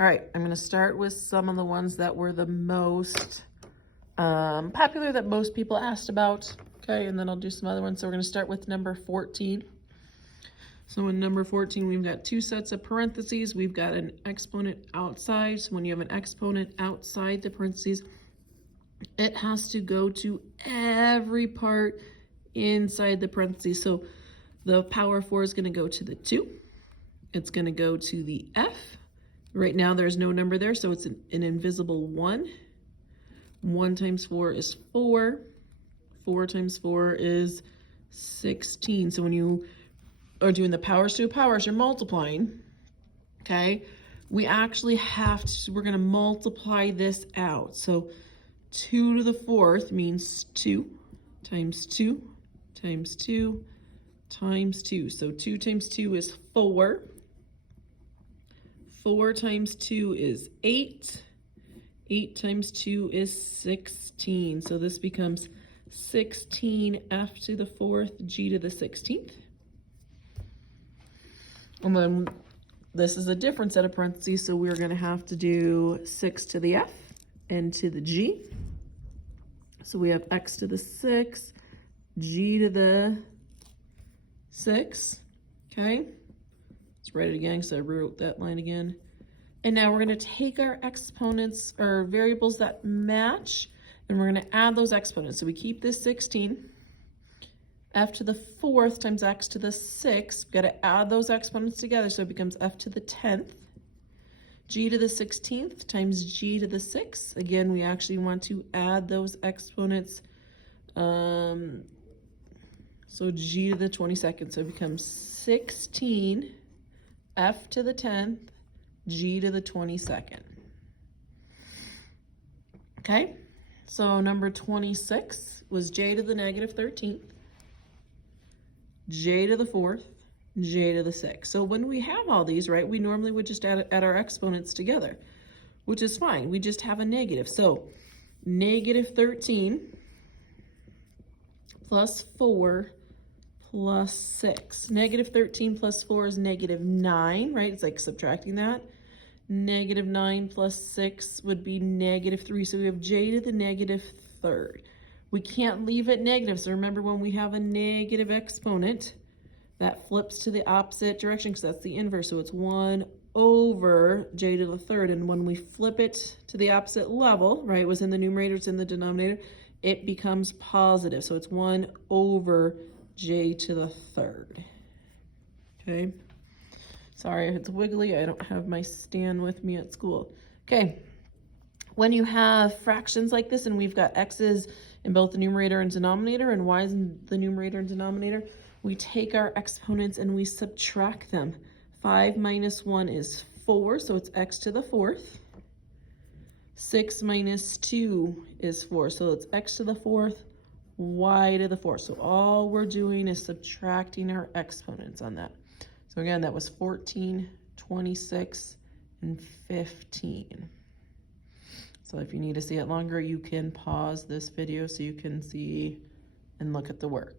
All right, I'm gonna start with some of the ones that were the most popular, that most people asked about, okay, and then I'll do some other ones. So we're gonna start with number 14. So in number 14, we've got two sets of parentheses. We've got an exponent outside. So when you have an exponent outside the parentheses, it has to go to every part inside the parentheses. So the power 4 is gonna go to the 2. It's gonna go to the F. Right now there's no number there, so it's an invisible 1. 1 times 4 is 4. 4 times 4 is 16. So when you are doing the powers to powers, you're multiplying, okay? We actually have to, we're gonna multiply this out. So 2 to the 4th means 2 times 2 times 2 times 2. So 2 times 2 is 4. 4 times 2 is 8. 8 times 2 is 16. So this becomes 16 f to the 4th, g to the 16th. And then this is a different set of parentheses, so we're going to have to do 6 to the f and to the g. So we have x to the 6, g to the 6, okay? Let's write it again because I wrote that line again. And now we're going to take our exponents, or variables that match, and we're going to add those exponents. So we keep this 16. F to the 4th times x to the 6th. We've got to add those exponents together, so it becomes f to the 10th. G to the 16th times g to the 6th. Again, we actually want to add those exponents. So g to the 22nd. So it becomes 16 f to the 10th, g to the 22nd. Okay, so number 26 was j to the negative 13th, j to the 4th, j to the 6th. So when we have all these, right, we normally would just add our exponents together, which is fine. We just have a negative. So negative 13 plus 4 plus 6. Negative 13 plus 4 is negative 9, right? It's like subtracting that. Negative 9 plus 6 would be negative 3. So we have j to the negative 3rd. We can't leave it negative. So remember, when we have a negative exponent, that flips to the opposite direction because that's the inverse. So it's 1 over j to the 3rd. And when we flip it to the opposite level, right, it was in the numerator, it's in the denominator, it becomes positive. So it's 1 over j to the 3rd. Okay. Sorry if it's wiggly. I don't have my stand with me at school. Okay. When you have fractions like this and we've got x's in both the numerator and denominator and y's in the numerator and denominator, we take our exponents and we subtract them. 5 minus 1 is 4, so it's x to the 4th. 6 minus 2 is 4, so it's x to the 4th, y to the 4th. So all we're doing is subtracting our exponents on that. So again, that was 14, 26, and 15. So if you need to see it longer, you can pause this video so you can see and look at the work.